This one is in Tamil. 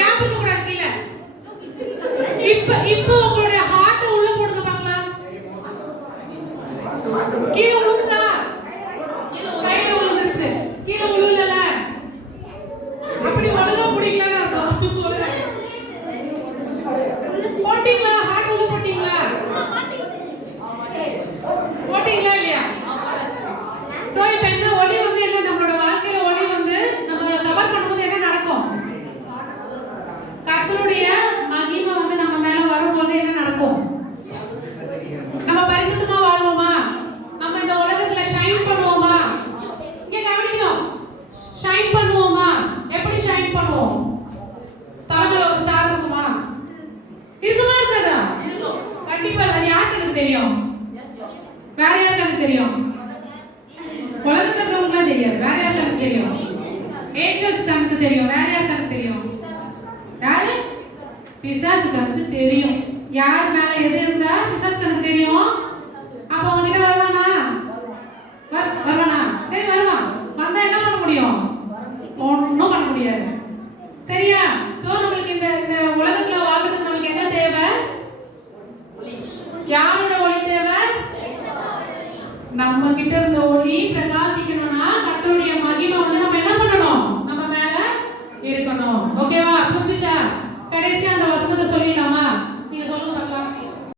ஞாபகம் இருக்க கூடாது கீழ. இப்போ உங்களுடைய ஹார்ட் உள்ள போடுங்க பார்க்கலாம். கீழ விழுந்தா கையில விழுந்துருச்சு. கீழ விழுலல. அப்படி ஒழுங்கா பிடிக்கலன்னு அர்த்தம். போட்டீங்களா? ஹார்ட் உள்ள போட்டீங்களா? போட்டீங்களா இல்லையா? சோ இப்போ என்ன ஒளி வந்து என்ன நம்மளோட வாழ்க்கையில ஒளி வந்து நம்மள கவர் பண்ணும்போது என்ன நடக்கும்? கர்த்தருடைய மகிமை வந்து நம்ம மேல வரும்போது என்ன நடக்கும்? நம்ம பரிசுத்தமா வாழ்வோமா? நம்ம இந்த உலகத்துல ஷைன் பண்ணுவோமா? இங்க கவனிக்கணும். ஷைன் பண்ணுவோமா? எப்படி ஷைன் பண்ணுவோம்? தலைமையில ஒரு ஸ்டார் இருக்குமா? இருக்குமா இருக்காதா? கண்டிப்பா. வேற யாருக்கு எனக்கு தெரியும்? வேற யாருக்கு எனக்கு தெரியும்? உலகத்துல உள்ளவங்களுக்கு தெரியாது. வேற யாருக்கு எனக்கு தெரியும்? ஏஞ்சல்ஸ் எனக்கு தெரியும். வேற யாருக்கு எனக்கு தெரியும்? யாரு? பிசாசுக்கு எனக்கு தெரியும். யார் மேல எது இருந்தா பிசாசுக்கு எனக்கு தெரியும்? அப்ப உங்ககிட்ட வருவானா? வருவானா? சரி வருவான். வந்தா என்ன பண்ண முடியும்? ஒன்னும் பண்ண முடியாது. சரியா? சோ நம்மளுக்கு இந்த உலகத்துல வாழ்றதுக்கு நமக்கு என்ன தேவை? யாரோட ஒளி தேவை? நம்ம கிட்ட இருந்த ஒளி பிரகாசிக்கணும்னா கர்த்தருடைய மகிமை வந்து நம்ம என்ன பண்ணணும்? நம்ம மேல இருக்கணும். ஓகேவா? புரிஞ்சுச்சா?